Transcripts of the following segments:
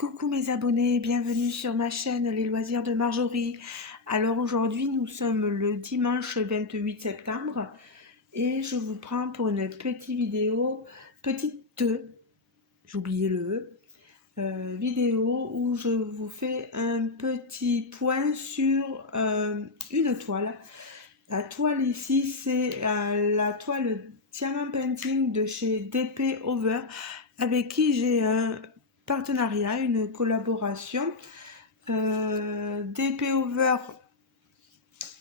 Coucou mes abonnés, bienvenue sur ma chaîne Les Loisirs de Marjorie. Alors aujourd'hui nous sommes le dimanche 28 septembre et je vous prends pour une petite vidéo, j'ai oublié le vidéo où je vous fais un petit point sur une toile. La toile ici c'est la toile Diamant Painting de chez DP Over avec qui j'ai un partenariat, une collaboration. DP Over,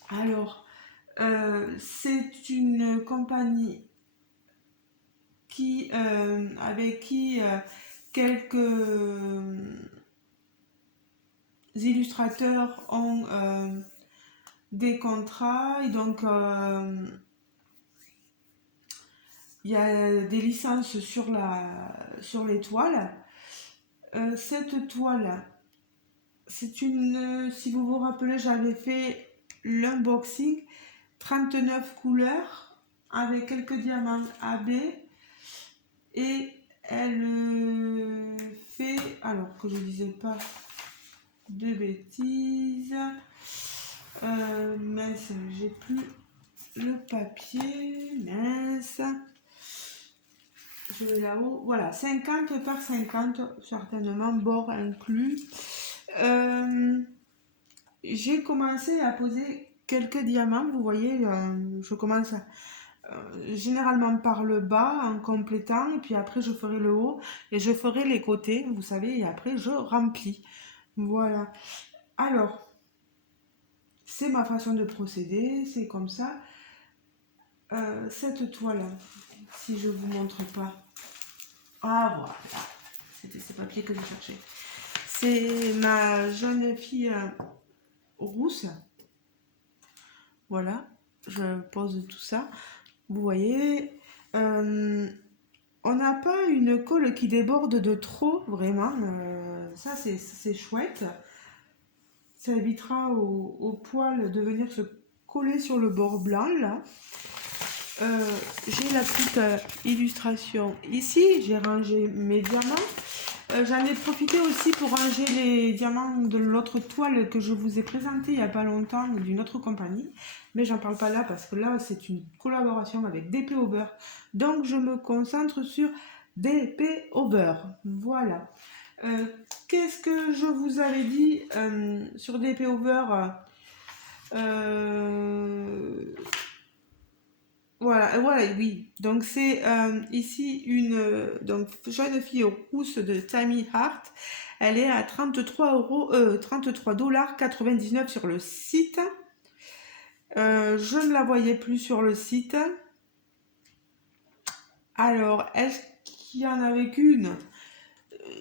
alors c'est une compagnie qui, avec qui quelques illustrateurs ont des contrats et donc il y a des licences sur les toiles. Cette toile, c'est une, si vous vous rappelez, j'avais fait l'unboxing 39 couleurs avec quelques diamants AB et elle fait, alors que je ne disais pas de bêtises, mince, j'ai plus le papier, mince, je vais là-haut, voilà, 50 par 50, certainement, bord inclus. J'ai commencé à poser quelques diamants, vous voyez, je commence généralement par le bas en complétant et puis après je ferai le haut et je ferai les côtés, vous savez, et après je remplis. Voilà. Alors, c'est ma façon de procéder, c'est comme ça. Cette toile, si je vous montre pas, ah voilà, c'était ces papiers que je cherchais. C'est ma jeune fille rousse. Voilà, je pose tout ça. Vous voyez, on n'a pas une colle qui déborde de trop, vraiment. Ça, c'est chouette. Ça évitera au poil de venir se coller sur le bord blanc, là. J'ai la petite illustration ici. J'ai rangé mes diamants. J'en ai profité aussi pour ranger les diamants de l'autre toile que je vous ai présenté il n'y a pas longtemps d'une autre compagnie. Mais j'en parle pas là parce que là c'est une collaboration avec DP Over. Donc je me concentre sur DP Over. Voilà. Qu'est-ce que je vous avais dit sur DP Over? Voilà, oui. Donc c'est ici une donc jeune fille rousse de Tammy Hart. Elle est à 33,99 $ sur le site. Je ne la voyais plus sur le site. Alors, est-ce qu'il y en avait qu'une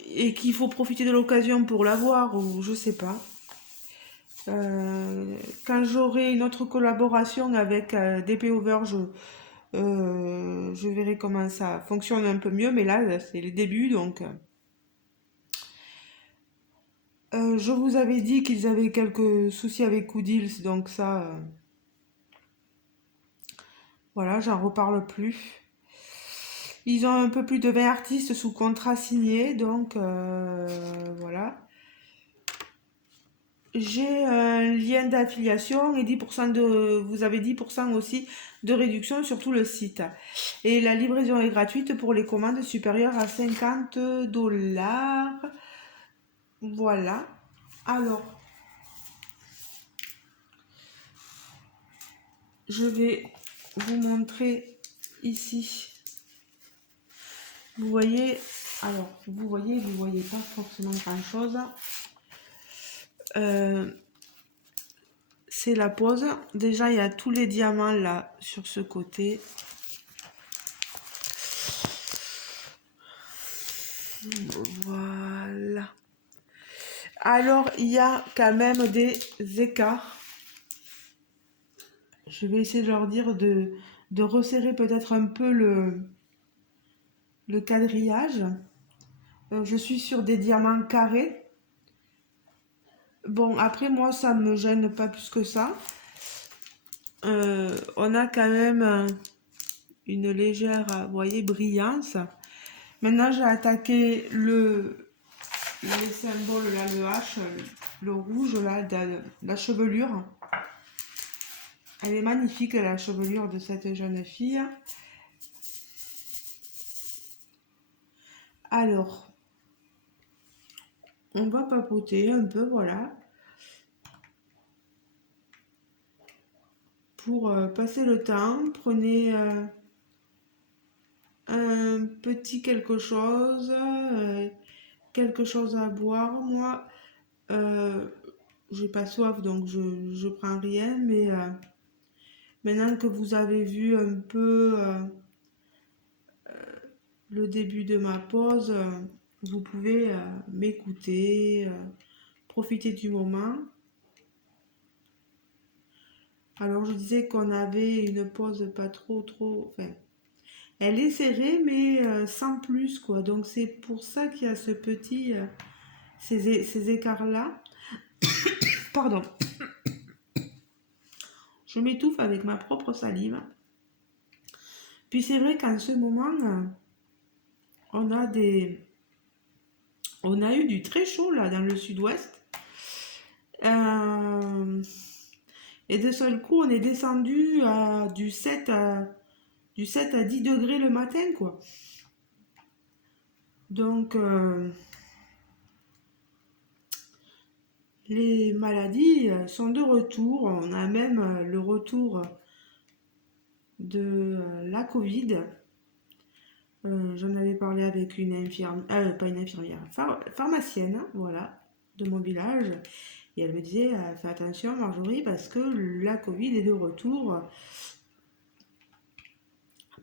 et qu'il faut profiter de l'occasion pour la voir ou je sais pas. Quand j'aurai une autre collaboration avec DP Over, je verrai comment ça fonctionne un peu mieux, mais là c'est les débuts donc. Je vous avais dit qu'ils avaient quelques soucis avec Coodils, donc ça, voilà, j'en reparle plus. Ils ont un peu plus de 20 artistes sous contrat signé, donc voilà. J'ai un lien d'affiliation et 10% vous avez 10% aussi de réduction sur tout le site. Et la livraison est gratuite pour les commandes supérieures à 50 $. Voilà. Alors, je vais vous montrer ici. Vous voyez, alors, vous voyez pas forcément grand chose. C'est la pose. Déjà, il y a tous les diamants là sur ce côté. Voilà. Alors, il y a quand même des écarts. Je vais essayer de leur dire de resserrer peut-être un peu le quadrillage. Je suis sur des diamants carrés. Bon, après, moi, ça me gêne pas plus que ça. On a quand même une légère, vous voyez, brillance. Maintenant, j'ai attaqué le les symboles là, le H, le rouge là, de la chevelure. Elle est magnifique la chevelure de cette jeune fille. Alors, on va papoter un peu, voilà, pour passer le temps. Prenez un petit quelque chose à boire. Moi, j'ai pas soif, donc je prends rien, mais maintenant que vous avez vu un peu le début de ma pause, vous pouvez m'écouter, profiter du moment. Alors je disais qu'on avait une pause pas trop, enfin, elle est serrée, mais sans plus, quoi. Donc c'est pour ça qu'il y a ce petit, ces écarts-là. Pardon, je m'étouffe avec ma propre salive. Puis c'est vrai qu'en ce moment, on a eu du très chaud là dans le sud-ouest. Et de seul coup, on est descendu à du 7 à 10 degrés le matin, quoi. Donc, les maladies sont de retour. On a même le retour de la Covid. J'en avais parlé avec une infirmière, pas une infirmière, pharmacienne, hein, voilà, de mon village. Et elle me disait, fais attention Marjorie, parce que la Covid est de retour.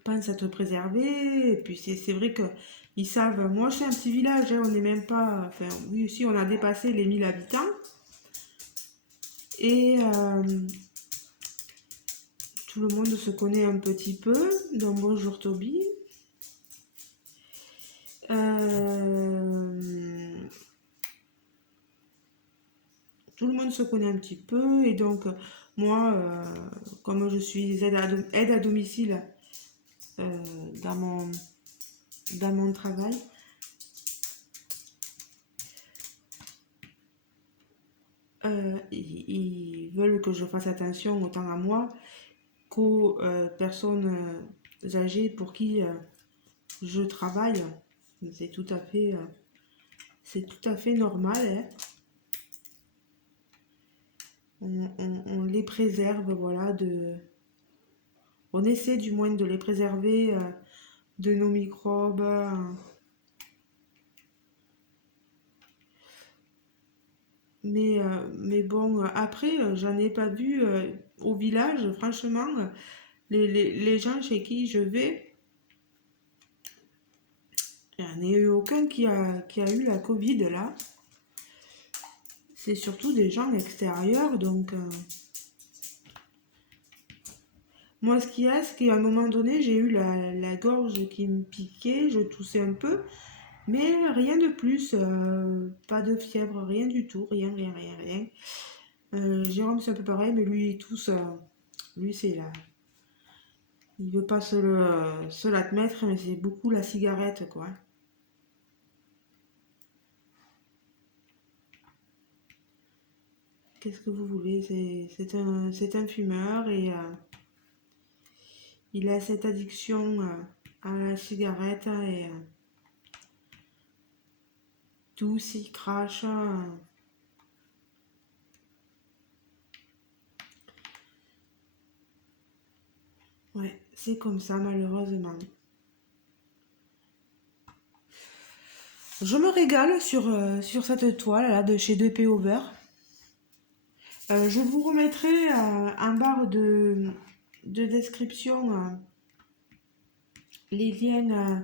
Pense à te préserver. Et puis c'est vrai que ils savent. Moi, je suis un petit village, hein, on n'est même pas. Enfin, oui, aussi, on a dépassé les 1000 habitants. Et tout le monde se connaît un petit peu. Donc, bonjour Toby. Tout le monde se connaît un petit peu. Et donc, moi, comme je suis aide à domicile euh, dans mon travail, ils veulent que je fasse attention autant à moi qu'aux personnes âgées pour qui je travaille. C'est tout à fait, normal, hein. On les préserve, voilà, on essaie du moins de les préserver de nos microbes. Mais bon, après, j'en ai pas vu au village, franchement, les gens chez qui je vais, il n'y en a eu aucun qui a eu la Covid là. C'est surtout des gens extérieurs, donc moi ce qu'il y a, c'est qu'à un moment donné, j'ai eu la gorge qui me piquait, je toussais un peu, mais rien de plus, pas de fièvre, rien du tout, rien. Jérôme c'est un peu pareil, mais lui il tousse, lui c'est là. Il veut pas se l'admettre, mais c'est beaucoup la cigarette, quoi. Qu'est-ce que vous voulez? C'est un fumeur et il a cette addiction à la cigarette et tout s'y crache. Ouais, c'est comme ça, malheureusement. Je me régale sur cette toile là de chez 2P Over. Je vous remettrai en barre de description les liens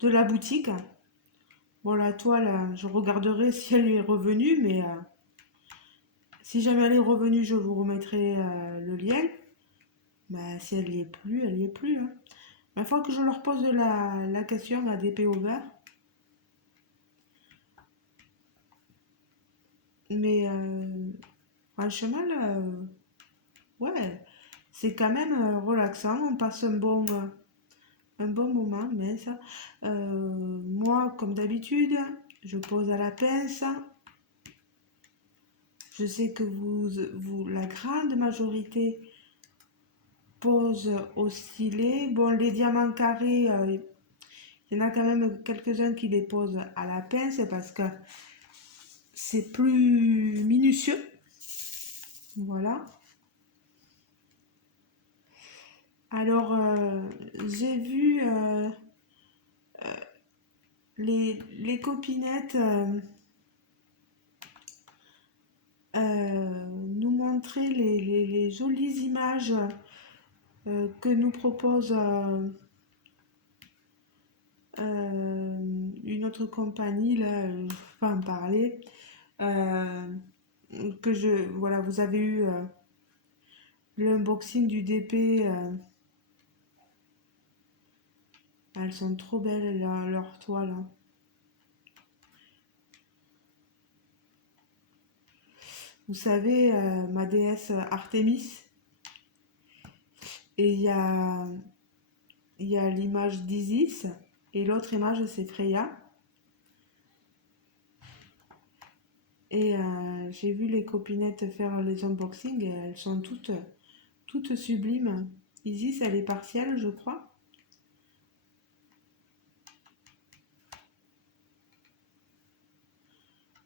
de la boutique. Bon, la toile, je regarderai si elle est revenue, mais si jamais elle est revenue, je vous remettrai le lien. Mais si elle n'y est plus, elle n'y est plus, hein. Il faut que je leur pose la question à DP Over. Mais franchement, ouais, c'est quand même relaxant. On passe un bon moment, mais ça. Moi, comme d'habitude, je pose à la pince. Je sais que la grande majorité pose au stylet. Bon, les diamants carrés, il y en a quand même quelques-uns qui les posent à la pince parce que c'est plus minutieux. Voilà. Alors, j'ai vu les copinettes nous montrer les jolies images que nous propose une autre compagnie, là, je ne vais pas en parler, voilà, vous avez eu l'unboxing du DP, elles sont trop belles, leurs toiles. Hein. Vous savez, ma déesse Artémis, et il y a l'image d'Isis, et l'autre image c'est Freya. Et j'ai vu les copinettes faire les unboxings et elles sont toutes sublimes. Isis, elle est partielle, je crois.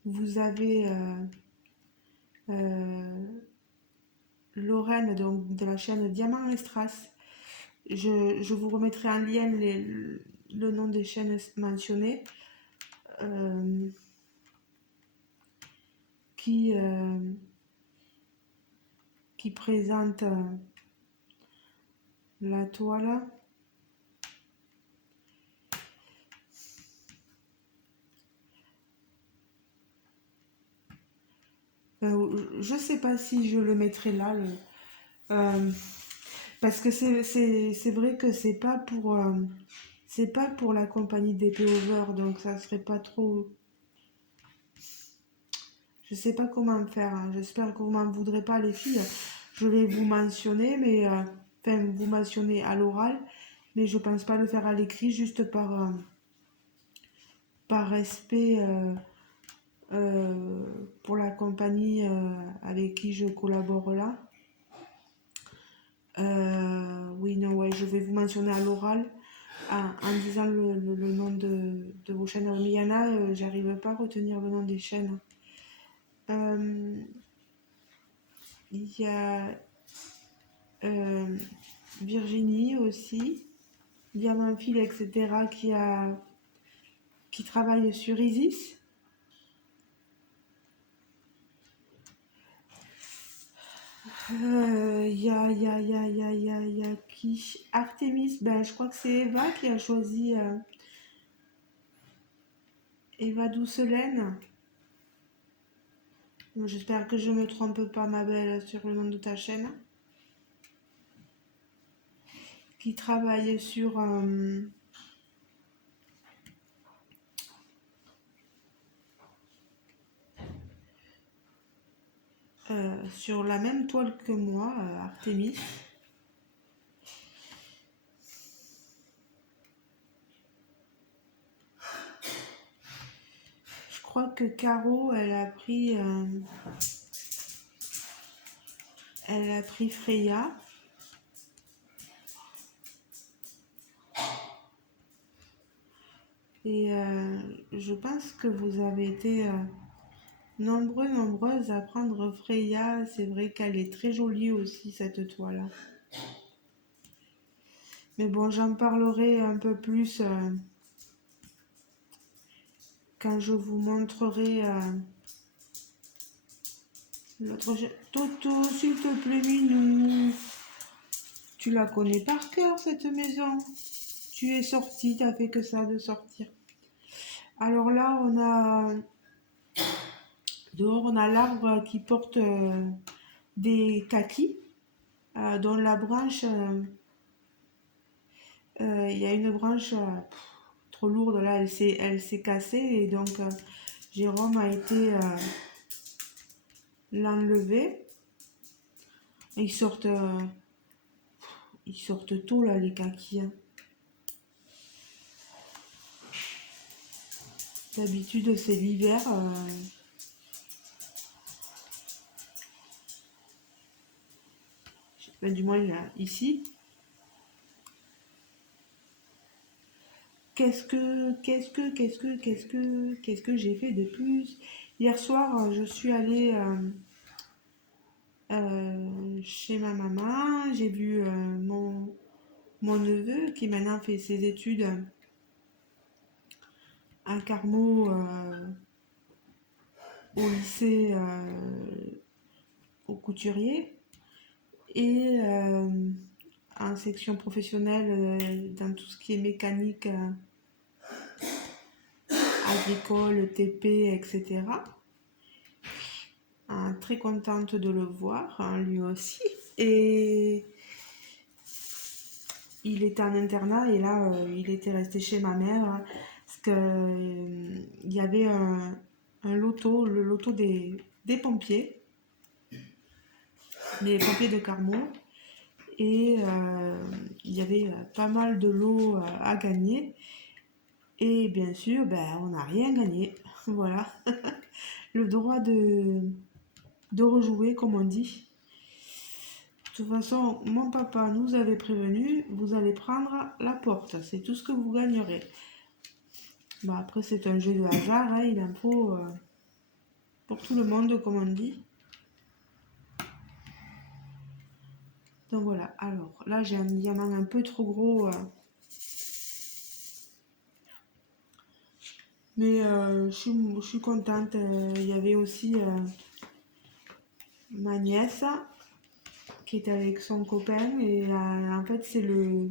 Vous avez Lorraine donc, de la chaîne Diamant Estras. Je vous remettrai en lien le nom des chaînes mentionnées qui présente la toile. Je sais pas si je le mettrai là, parce que c'est vrai que c'est pas pour la compagnie DP Over, donc ça serait pas trop. Je sais pas comment faire. Hein. J'espère que vous m'en voudrez pas, les filles. Je vais vous mentionner, mais enfin vous mentionner à l'oral, mais je pense pas le faire à l'écrit, juste par respect. Pour la compagnie avec qui je collabore là. Oui, non, ouais, je vais vous mentionner à l'oral en disant le nom de vos chaînes. Mais il y en a, j'arrive pas à retenir le nom des chaînes. Il y a Virginie aussi, Diamantfil, etc. qui travaille sur Isis. Y a qui? Artemis, ben, je crois que c'est Eva qui a choisi Eva Doucelaine. J'espère que je ne me trompe pas, ma belle, sur le nom de ta chaîne. Qui travaille sur la même toile que moi, Artemis. Je crois que Caro, elle a pris Freya. Et je pense que vous avez été nombreuses à prendre Freya. C'est vrai qu'elle est très jolie aussi, cette toile. Mais bon, j'en parlerai un peu plus quand je vous montrerai l'autre. Toto, s'il te plaît, Minou. Tu la connais par cœur, cette maison. Tu es sortie, t'as fait que ça de sortir. Alors là, dehors, on a l'arbre qui porte des kakis, dont la branche, il y a une branche trop lourde, là, elle s'est cassée, et donc Jérôme a été l'enlever. Ils sortent tôt, là, les kakis. Hein. D'habitude, c'est l'hiver. Ben, du moins, ici. Qu'est-ce que j'ai fait de plus? Hier soir, je suis allée chez ma maman. J'ai vu mon neveu qui maintenant fait ses études à Carmaux au lycée au couturier et en section professionnelle dans tout ce qui est mécanique agricole, TP, etc. Très contente de le voir, hein, lui aussi. Et il était en internat et là, il était resté chez ma mère hein, parce que il y avait un loto, le loto des pompiers de Carmaux. Et il y avait pas mal de lots à gagner. Et bien sûr, ben, on n'a rien gagné. Voilà. Le droit de rejouer, comme on dit. De toute façon, mon papa nous avait prévenu, vous allez prendre la porte. C'est tout ce que vous gagnerez. Bon, après, c'est un jeu de hasard. Hein, il en faut pour tout le monde, comme on dit. Donc voilà. Alors, là, j'ai un diamant un peu trop gros. Mais je suis contente. Il y avait aussi ma nièce qui était avec son copain. Et en fait, c'est le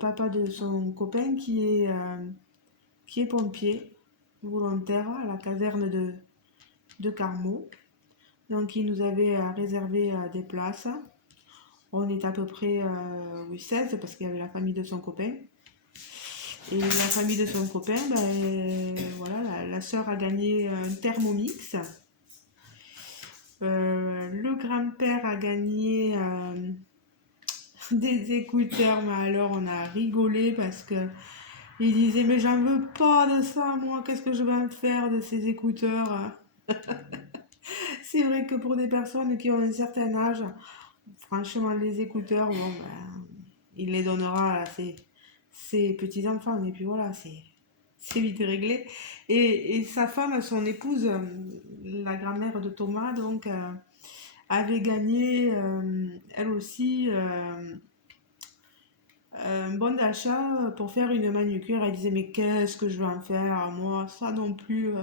papa de son copain qui est pompier volontaire à la caserne de Carmaux. Donc, il nous avait réservé des places. On est à peu près 16 parce qu'il y avait la famille de son copain. Et la famille de son copain, ben, voilà, la sœur a gagné un Thermomix. Le grand-père a gagné des écouteurs, mais alors on a rigolé parce que il disait mais j'en veux pas de ça, moi, qu'est-ce que je vais en faire de ces écouteurs? C'est vrai que pour des personnes qui ont un certain âge, franchement, les écouteurs, bon, ben, il les donnera à ses petits-enfants. Et puis voilà, c'est vite réglé. Et sa femme, son épouse, la grand-mère de Thomas, donc, avait gagné, elle aussi, un bon d'achat pour faire une manucure. Elle disait, mais qu'est-ce que je vais en faire, moi, ça non plus.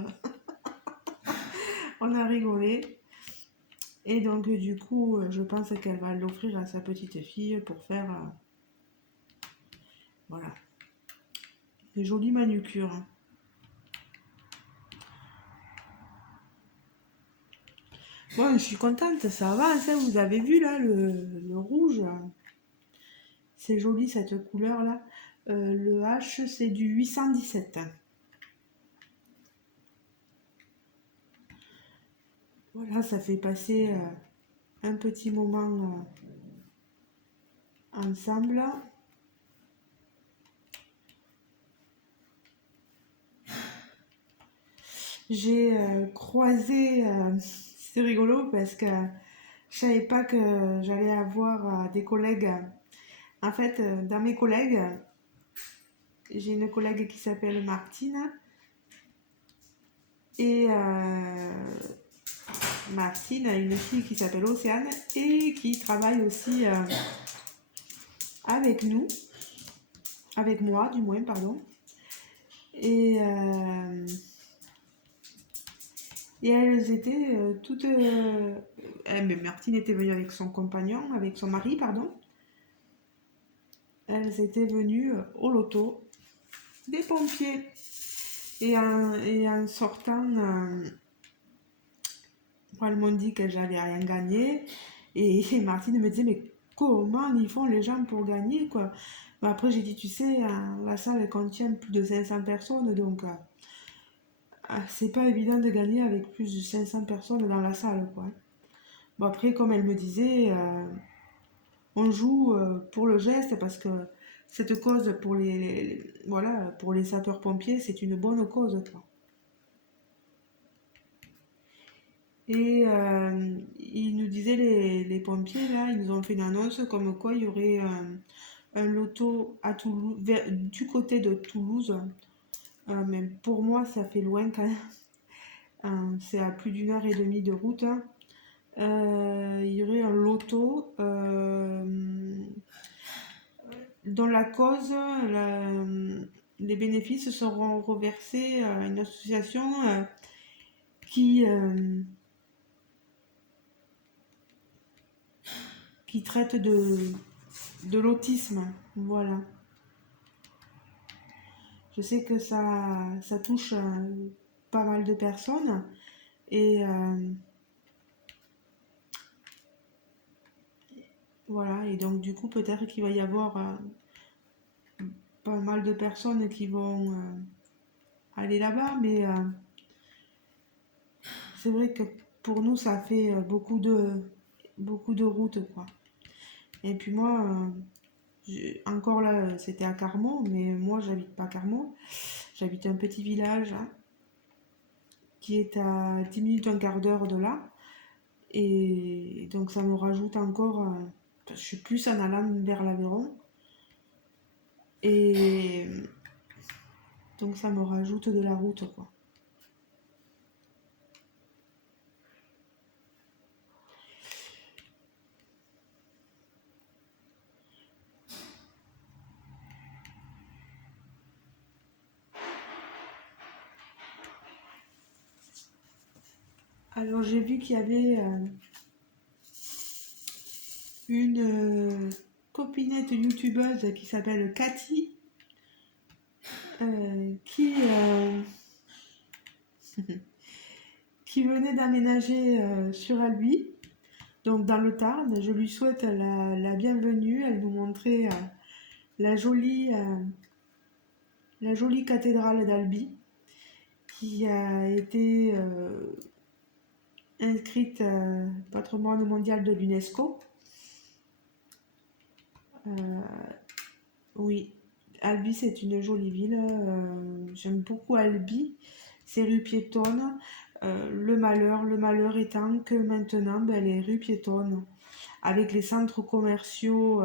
On a rigolé. Et donc, du coup, je pense qu'elle va l'offrir à sa petite fille pour faire, voilà, une jolie manucure. Moi, je suis contente, ça avance, hein. Vous avez vu là le rouge, c'est joli cette couleur là. Le H, c'est du 817. Voilà, ça fait passer un petit moment ensemble. J'ai croisé, c'est rigolo parce que je savais pas que j'allais avoir des collègues. En fait, dans mes collègues, j'ai une collègue qui s'appelle Martine et Martine a une fille qui s'appelle Océane et qui travaille aussi avec nous, avec moi du moins, pardon. Et, euh, et elles étaient toutes... mais Martine était venue avec son compagnon, avec son mari, pardon. Elles étaient venues au loto des pompiers. Et en sortant, elles m'ont dit que j'avais rien gagné. Et Martine me disait, mais comment ils font les gens pour gagner, quoi? Bah, après, j'ai dit, tu sais, la salle elle contient plus de 500 personnes, donc c'est pas évident de gagner avec plus de 500 personnes dans la salle, quoi. Bon, après, comme elle me disait, on joue pour le geste parce que cette cause pour voilà, pour les sapeurs-pompiers, c'est une bonne cause, quoi. Et ils nous disaient, les pompiers, là, ils nous ont fait une annonce comme quoi il y aurait un loto à Toulouse, du côté de Toulouse. Mais pour moi, ça fait loin quand même. C'est à plus d'1 heure et demie de route, hein. Il y aurait un loto dont la cause, les bénéfices seront reversés à une association qui, qui traite de l'autisme. Voilà. Je sais que ça touche pas mal de personnes et voilà. Et donc du coup peut-être qu'il va y avoir pas mal de personnes qui vont aller là-bas, mais c'est vrai que pour nous ça fait beaucoup de route, quoi. Et puis moi, encore là, c'était à Carmont, mais moi j'habite pas Carmont, j'habite un petit village, hein, qui est à 10 minutes, un quart d'heure de là. Et donc ça me rajoute encore, je suis plus en allant vers l'Aveyron. Et donc ça me rajoute de la route, quoi. Alors j'ai vu qu'il y avait une copinette youtubeuse qui s'appelle Cathy, qui venait d'aménager sur Albi, donc dans le Tarn. Je lui souhaite la bienvenue. Elle nous montrait la jolie cathédrale d'Albi, qui a été inscrite patrimoine mondial de l'UNESCO. Oui, Albi, c'est une jolie ville. J'aime beaucoup Albi. C'est rue piétonne. Le malheur étant que maintenant, ben, les rues piétonnes, avec les centres commerciaux,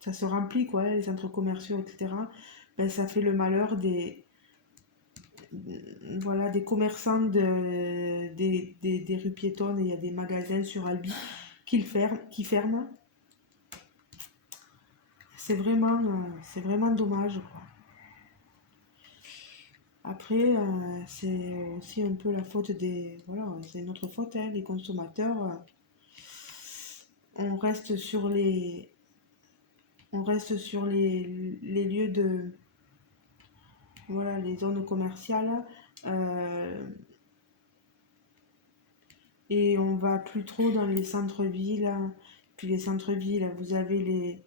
ça se remplit, quoi, les centres commerciaux, etc. Ben, ça fait le malheur voilà, des commerçants des rues piétonnes. Il y a des magasins sur Albi qui ferment. C'est vraiment dommage, quoi. Après, c'est aussi un peu la faute voilà, c'est notre faute, hein, les consommateurs. On reste sur les lieux voilà, les zones commerciales, et on va plus trop dans les centres-villes. Puis les centres-villes, vous avez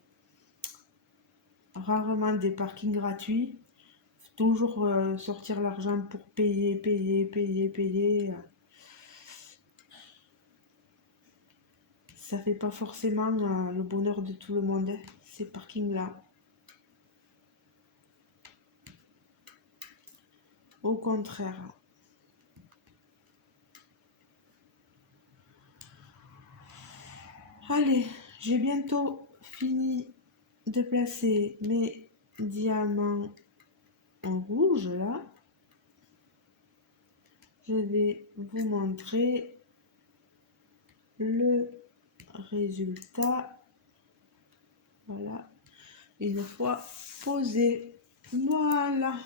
rarement des parkings gratuits. Toujours sortir l'argent pour payer. Ça fait pas forcément le bonheur de tout le monde, hein, ces parkings-là. Au contraire. Allez, j'ai bientôt fini de placer mes diamants en rouge, là. Je vais vous montrer le résultat. Voilà, une fois posé. Voilà,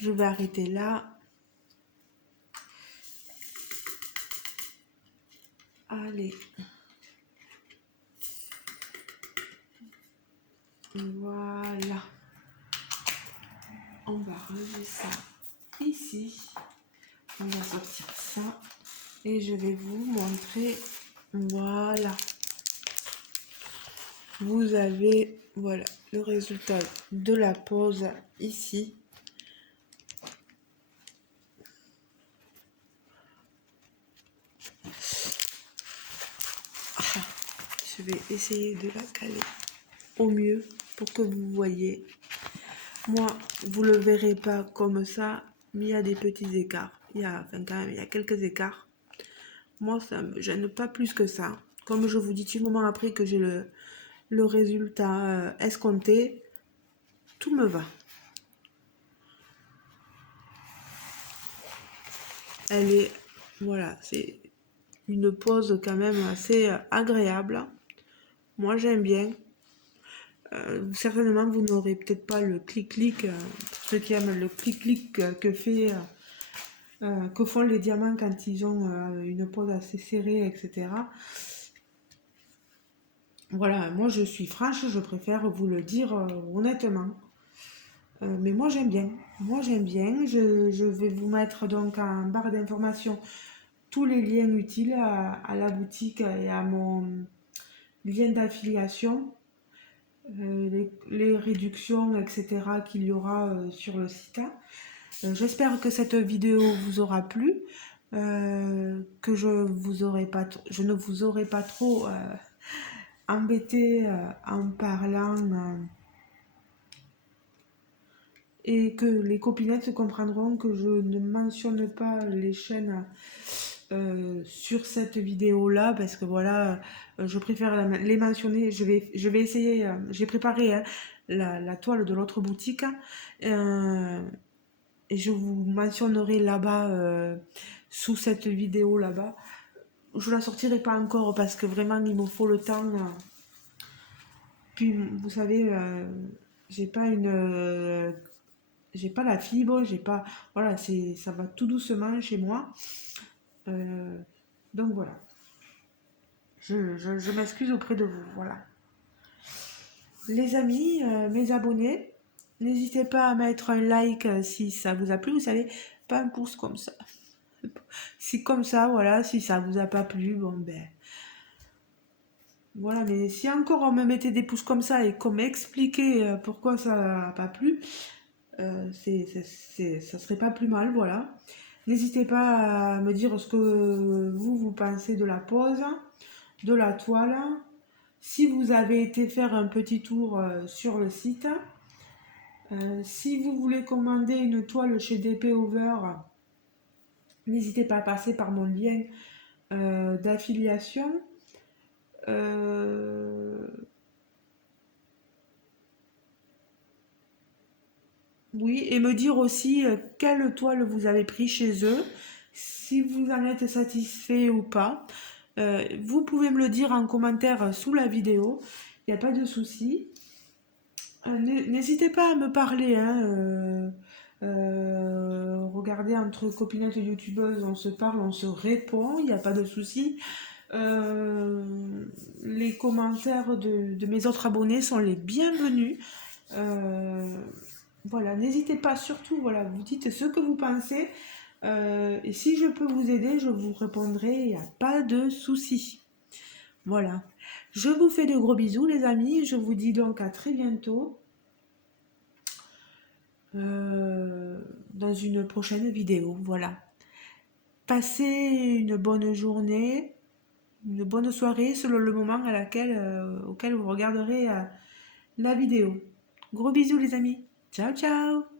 je vais arrêter là. Allez, voilà, on va ranger ça ici. On va sortir ça et je vais vous montrer. Voilà, vous avez, voilà, le résultat de la pose ici. Je vais essayer de la caler au mieux pour que vous voyez. Moi, vous le verrez pas comme ça, mais il y a des petits écarts. Enfin, quand même, il y a quelques écarts. Moi, ça me gêne pas plus que ça. Comme je vous dis, du moment après que j'ai le résultat escompté, tout me va. Elle est, voilà, c'est une pose quand même assez agréable. Moi, j'aime bien. Certainement, vous n'aurez peut-être pas le clic-clic, ceux qui aiment le clic-clic que font les diamants quand ils ont une pose assez serrée, etc. Voilà, moi je suis franche, je préfère vous le dire honnêtement. Mais moi j'aime bien. Moi j'aime bien. Je vais vous mettre donc en barre d'information tous les liens utiles à la boutique et à mon lien d'affiliation, les réductions, etc. qu'il y aura sur le site. J'espère que cette vidéo vous aura plu, que je ne vous aurai pas trop embêté en parlant et que les copinettes comprendront que je ne mentionne pas les chaînes sur cette vidéo là parce que voilà, je préfère les mentionner. Je vais essayer, j'ai préparé hein, la toile de l'autre boutique et je vous mentionnerai là-bas sous cette vidéo là-bas. Je la sortirai pas encore parce que vraiment il me faut le temps. Puis vous savez, j'ai pas j'ai pas la fibre, j'ai pas, voilà, ça va tout doucement chez moi. Donc voilà, je m'excuse auprès de vous, voilà. Les amis, mes abonnés, n'hésitez pas à mettre un like si ça vous a plu, vous savez, pas un pouce comme ça. Si comme ça, voilà, si ça vous a pas plu, bon ben... Voilà, mais si encore on me mettait des pouces comme ça et qu'on m'expliquait pourquoi ça n'a pas plu, ça serait pas plus mal, voilà. N'hésitez pas à me dire ce que vous pensez de la pose, de la toile. Si vous avez été faire un petit tour sur le site. Si vous voulez commander une toile chez DP Over, n'hésitez pas à passer par mon lien d'affiliation. Oui, et me dire aussi quelle toile vous avez pris chez eux, si vous en êtes satisfait ou pas. Vous pouvez me le dire en commentaire sous la vidéo, il n'y a pas de souci. N'hésitez pas à me parler, hein, regardez, entre copinettes youtubeuses, on se parle, on se répond, il n'y a pas de souci. Les commentaires de mes autres abonnés sont les bienvenus. Voilà, n'hésitez pas, surtout, voilà, vous dites ce que vous pensez. Et si je peux vous aider, je vous répondrai, il n'y a pas de souci. Voilà. Je vous fais de gros bisous, les amis. Je vous dis donc à très bientôt dans une prochaine vidéo. Voilà. Passez une bonne journée, une bonne soirée selon le moment auquel vous regarderez la vidéo. Gros bisous, les amis. Ciao, ciao!